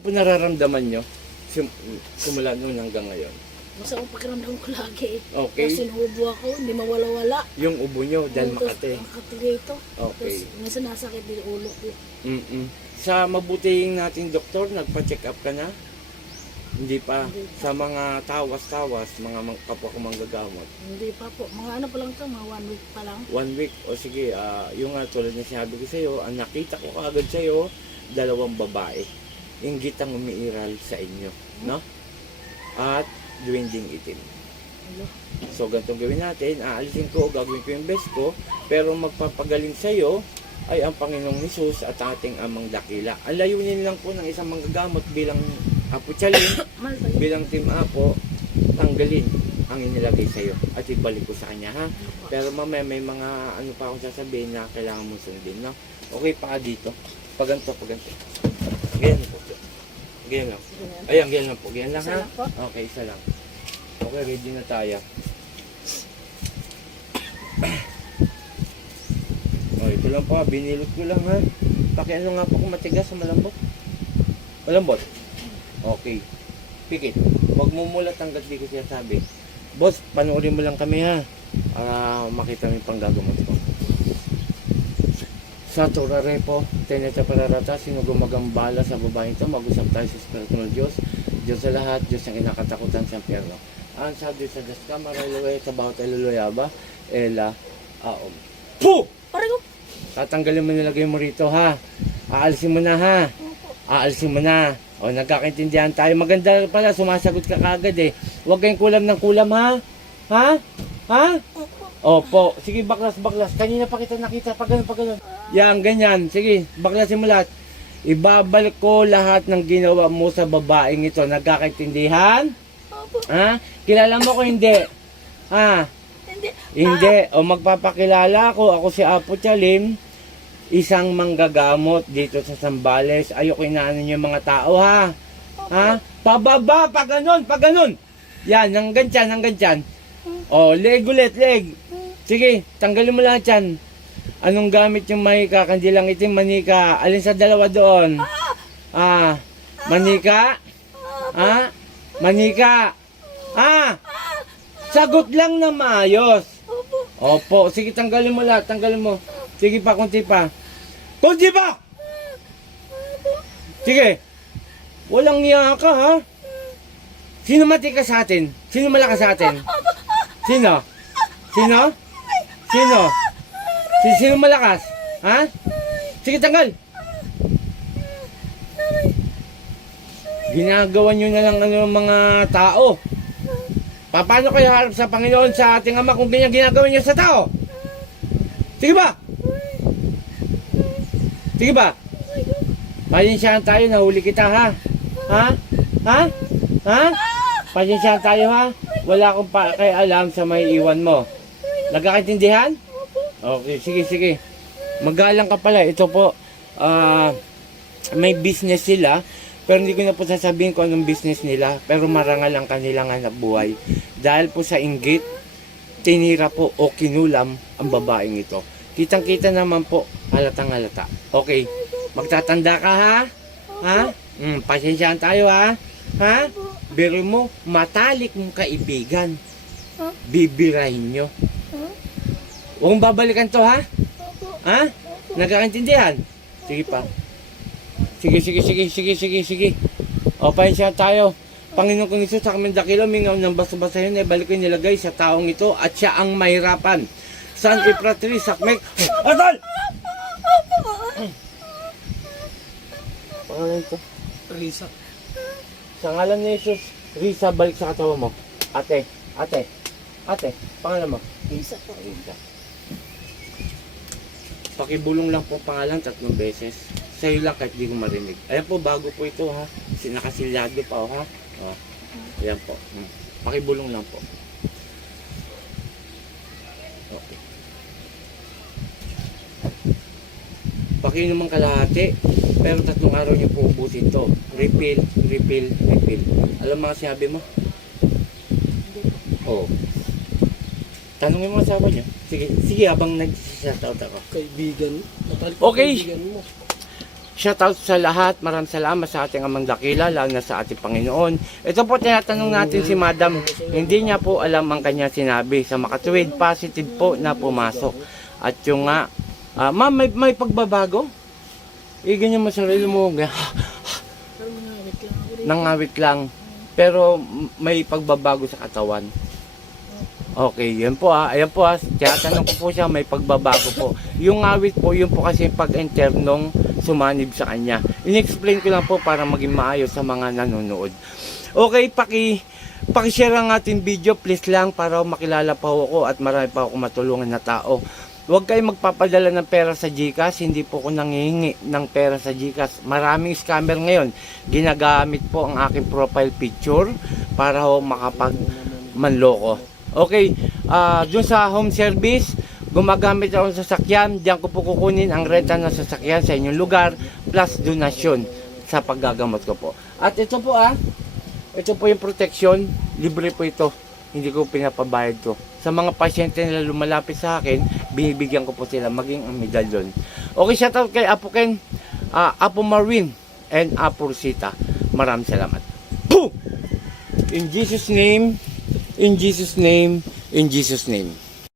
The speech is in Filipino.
Ano po nararamdaman nyo simula noon hanggang ngayon? Masama pakiramdam ko lagi. Okay. Tapos sinubo ako, hindi mawala-wala. Yung ubo nyo dahil Makati. Makati dito. Okay. Tapos minsan nasakit din yung ulo ko. Sa mabuting nating doktor, nagpa-check up ka na? Hindi pa. Hindi pa. Sa mga tawas-tawas, mga kapwa ko manggagamot. Hindi pa po. Mga ano pa lang ito, mga 1 week pa lang. 1 week, o sige, yung tulad na sinabi ko sa'yo, ang nakita ko kaagad sa'yo, 2 babae. Inggit ang umiiral sa inyo, no? At duwending itim. Hello. So, ganito gawin natin, aalisin ko, gagawin ko yung best ko, pero magpapagaling sa'yo ay ang Panginoong Hesus at ating Amang Dakila. Ang layunin lang po ng isang manggagamot bilang Apo Chalin, bilang Team Apo, tanggalin ang inilagay sa'yo at ibalik ko sa kanya, ha? Pero mamaya may mga ano pa akong sasabihin na kailangan mo sundin, no? Okay, pa dito. Paganto. Ganyan po. Ganyan lang. Ayan, ganyan lang po. Ganyan lang, Isa ha? lang po? Okay, isa lang. Okay, ready na tayo. Oh, ito lang pa. Binilot ko lang, ha? Pakiano nga po kung matigas sa malambot. Malambot? Okay. Pikit. Huwag mo mulat hanggat di ko siya sabi. Boss, panoorin mo lang kami, ha? Para makita mo yung panggagamot ko. Sa turare po, teneta pararata, sino gumagambala sa babaeng ito, mag-usap tayo sa Espiritu ng Diyos. Diyos sa lahat, Diyos ang inakatakutan sa impyerno. Ang sabi sa Diyos ka, maraloy, sa bawat iluluyaba, ela, aom. Puh! Pare ko! Tatanggalin mo nilagay mo rito, ha? Aalisin mo na, ha? Aalisin mo na. O, nagkakaintindihan tayo. Maganda pala, sumasagot ka kagad, eh. Huwag kayong kulam ng kulam, ha? Ha? Ha? Opo. Sige, baklas. Kanina pa kita nakita. Pag ganun. Yan, ganyan. Sige, baklasin mo lahat. Ibabalik ko lahat ng ginawa mo sa babaeng ito. Nagkakaintindihan? Opo. Ha? Kilala mo ko hindi? Ha? Hindi. O magpapakilala ako. Ako si Apo Chalin. Isang manggagamot dito sa Zambales. Ayoko inaanin yung mga tao, ha? Ha? Pababa, pag ganun. Yan, hanggang dyan. O, leg ulit. Sige, tanggalin mo lahat yan. Anong gamit yung manika? Kandilang itim, manika. Alin sa dalawa doon? Manika? Manika? Sagot lang na maayos. Opo, sige, tanggalin mo lahat. Sige pa, kunti pa. Sige. Walang niya ka, ha? Sino matika sa atin? Sino malakas sa atin? Sino? Sino malakas? Ha? Sige, tanggal. Ginagawa nyo na lang mga tao. Paano kayo harap sa Panginoon sa ating Ama kung ganyan ginagawa nyo sa tao? Sige ba? Pasensyahan tayo, nahuli kita, ha? Pasensyahan tayo, ha? Wala akong alam sa may iwan mo. Nagkakaintindihan? Okay, sige. Magalang ka pala. Ito po, may business sila. Pero hindi ko na po sasabihin kung anong business nila. Pero marangal ang kanilang hanap buhay. Dahil po sa inggit, tinira po o kinulam ang babaeng ito. Kitang-kita naman po, halatang halata. Okay, magtatanda ka, ha? Pasensyahan tayo, ha? Biro mo, matalik mong kaibigan. Bibirahin nyo. Huwag mong babalikan to, ha? Nagkakaintindihan? Sige pa. Sige. O, pasensyahan tayo. Panginoon kong Isus, sa kaming dakilo, mingaw ng basta-basta yun, balik ko nilagay sa taong ito at siya ang mahirapan. San Ipratri, Sakmek, Adal! Pangalan ko? Risa. Sa ngalan ni Jesus, Risa, balik sa katawan mo. Ate, pangalan mo? Isa po. Risa. Pakibulong lang po pangalan 3 beses. Sa'yo lang kahit di ko marinig. Ayan po, bago po ito, ha? Sinakasilyado pa, ha? Ayan po. Pakibulong lang po. Okay. Pakinom ang kalahati, pero 3 araw niyo po ubusin to. Refill. Alam mo mga sinabi mo? Oo. Tanungin mo ang asawa niyo. Sige, habang nag-shoutout ako. Kaibigan. Okay. Kaibigan mo. Shoutout sa lahat. Maraming salamat sa ating amang dakila, lalo na sa ating Panginoon. Ito po, tinatanong natin si Madam. Hindi niya po alam ang kanya sinabi. Sa makatuwid, positive po na pumasok. At yung nga, ma'am, may pagbabago? Ganyan mo sarili mo. Pero nangawit lang ako rin. Nangawit lang. Pero may pagbabago sa katawan. Okay, yun po ayan po tinatanong ko po siya, may pagbabago po. Yung ngawit po, yun po kasi pag-enter nung sumanib sa kanya. In-explain ko lang po para maging maayos sa mga nanonood. Okay, paki-share ang ating video please lang para makilala pa ako at marami pa ako matulungan na tao. Huwag kayong magpapadala ng pera sa GCash, hindi po ako nangihingi ng pera sa GCash. Maraming scammer ngayon. Ginagamit po ang aking profile picture para ho makapag-manloko. Okay, dun sa home service, gumagamit ako ng sasakyan, diyan ko po kukunin ang renta ng sasakyan sa inyong lugar plus donasyon sa paggagamot ko po. At ito po ito po yung protection, libre po ito, hindi ko pinapabayad to. Sa mga pasyente na lumalapit sa akin, binibigyan ko po sila maging ang medalyon. Okay, shoutout kay Apo Ken, Apo Marwin, and Apo Rosita. Maraming salamat. Boom! In Jesus' name, in Jesus' name, in Jesus' name.